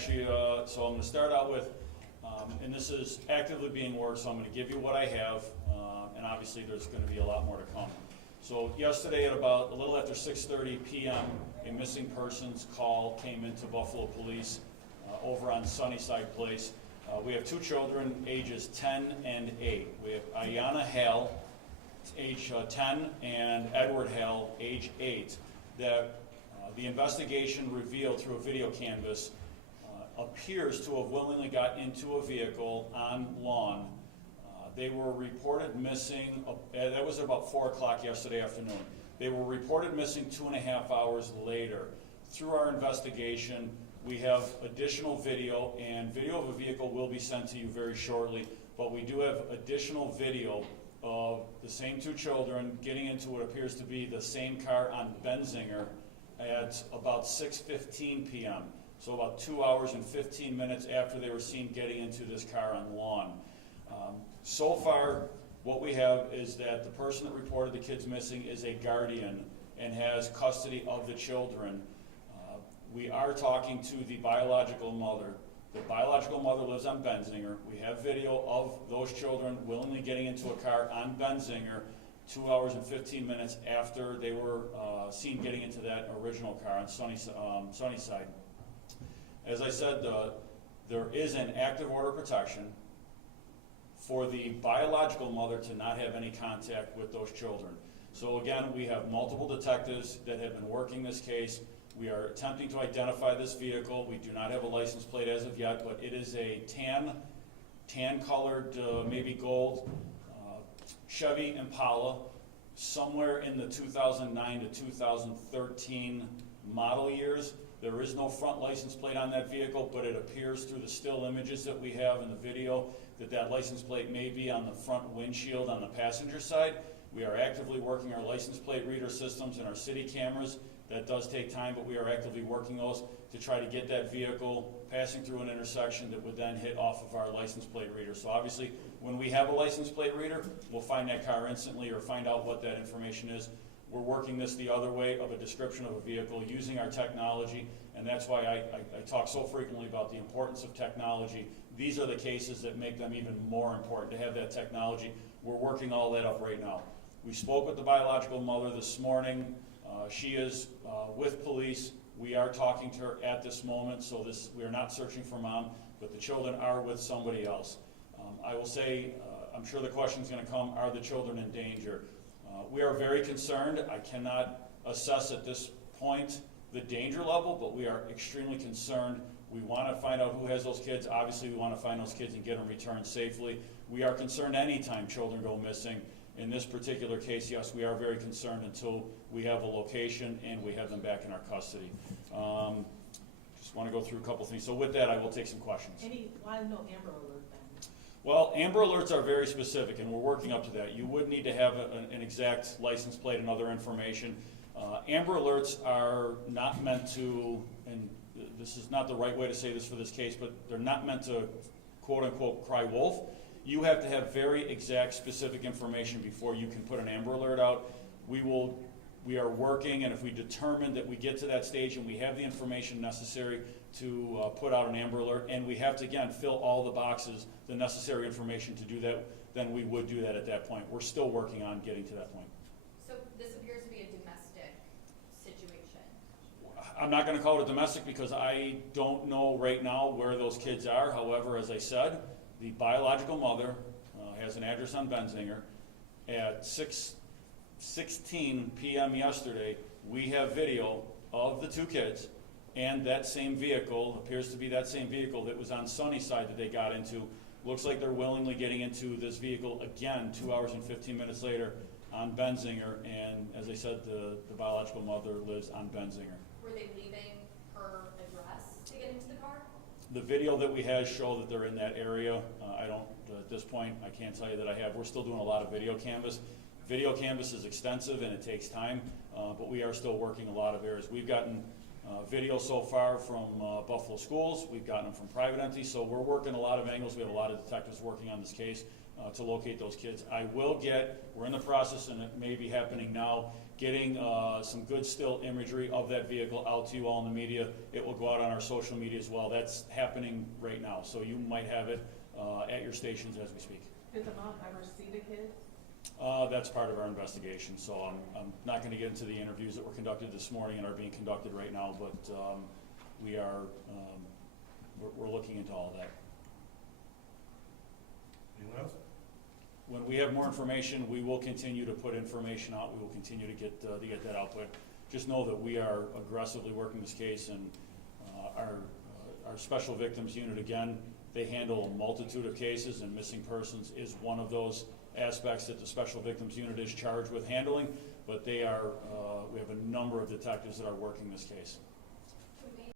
actually, so I'm going to start out with, and this is actively being worked, so I'm going to give you what I have, and obviously there's going to be a lot more to come. So yesterday at about a little after 6:30 p.m., a missing persons call came into Buffalo Police over on Sunnyside Place. We have two children, ages 10 and 8. We have Ayanna Hale, age 10, and Edward Hale, age 8, that the investigation revealed through a video canvas appears to have willingly got into a vehicle on lawn. They were reported missing, that was about 4 o'clock yesterday afternoon. They were reported missing 2.5 hours later. Through our investigation, we have additional video, and video of a vehicle will be sent to you very shortly, but we do have additional video of the same two children getting into what appears to be the same car on Benzinger at about 6:15 p.m. So about 2 hours and 15 minutes after they were seen getting into this car on lawn. So far, what we have is that the person that reported the kids missing is a guardian and has custody of the children. We are talking to the biological mother. The biological mother lives on Benzinger. We have video of those children willingly getting into a car on Benzinger 2 hours and 15 minutes after they were seen getting into that original car on Sunnyside. As I said, there is an active order of protection for the biological mother to not have any contact with those children. So again, we have multiple detectives that have been working this case. We are attempting to identify this vehicle. We do not have a license plate as of yet, but it is a tan-colored, maybe gold Chevy Impala, somewhere in the 2009 to 2013 model years. There is no front license plate on that vehicle, but it appears through the still images that we have in the video that that license plate may be on the front windshield on the passenger side. We are actively working our license plate reader systems and our city cameras. That does take time, but we are actively working those to try to get that vehicle passing through an intersection that would then hit off of our license plate reader. So obviously, when we have a license plate reader, we'll find that car instantly or find out what that information is. We're working this the other way of a description of a vehicle using our technology, and that's why I talk so frequently about the importance of technology. These are the cases that make them even more important to have that technology. We're working all that up right now. We spoke with the biological mother this morning. She is with police. We are talking to her at this moment, so we are not searching for mom, but the children are with somebody else. I will say, I'm sure the question is going to come, are the children in danger? We are very concerned. I cannot assess at this point the danger level, but we are extremely concerned. We want to find out who has those kids. Obviously, we want to find those kids and get them returned safely. We are concerned anytime children go missing. In this particular case, yes, we are very concerned until we have a location and we have them back in our custody. Just want to go through a couple things. So with that, I will take some questions. Why no Amber Alert then? Well, Amber Alerts are very specific, and we're working up to that. You would need to have an exact license plate and other information. Amber Alerts are not meant to, and this is not the right way to say this for this case, but they're not meant to, quote-unquote, cry wolf. You have to have very exact, specific information before you can put an Amber Alert out. We are working, and if we determine that we get to that stage and we have the information necessary to put out an Amber Alert, and we have to, again, fill all the boxes, the necessary information to do that, then we would do that at that point. We're still working on getting to that point. So this appears to be a domestic situation. I'm not going to call it a domestic because I don't know right now where those kids are. However, as I said, the biological mother has an address on Benzinger. At 6:16 p.m. yesterday, we have video of the two kids and that same vehicle, appears to be that same vehicle that was on Sunnyside that they got into. Looks like they're willingly getting into this vehicle again 2 hours and 15 minutes later on Benzinger, and as I said, the biological mother lives on Benzinger. Were they leaving her address to get into the car? The video that we have show that they're in that area. I don't, at this point, I can't tell you that I have. We're still doing a lot of video canvas. Video canvas is extensive and it takes time, but we are still working a lot of areas. We've gotten video so far from Buffalo schools. We've gotten them from private entities, so we're working a lot of angles. We have a lot of detectives working on this case. to locate those kids. We're in the process, and it may be happening now, getting some good still imagery of that vehicle out to you all in the media. It will go out on our social media as well. That's happening right now, so you might have it at your stations as we speak. Did the mom ever see the kid? That's part of our investigation, so I'm not going to get into the interviews that were conducted this morning and are being conducted right now, but we're looking into all of that. Anyone else? When we have more information, we will continue to put information out. We will continue to get that output. Just know that we are aggressively working this case, and our special victims unit, again, they handle a multitude of cases, and missing persons is one of those aspects that the special victims unit is charged with handling. But we have a number of detectives that are working this case.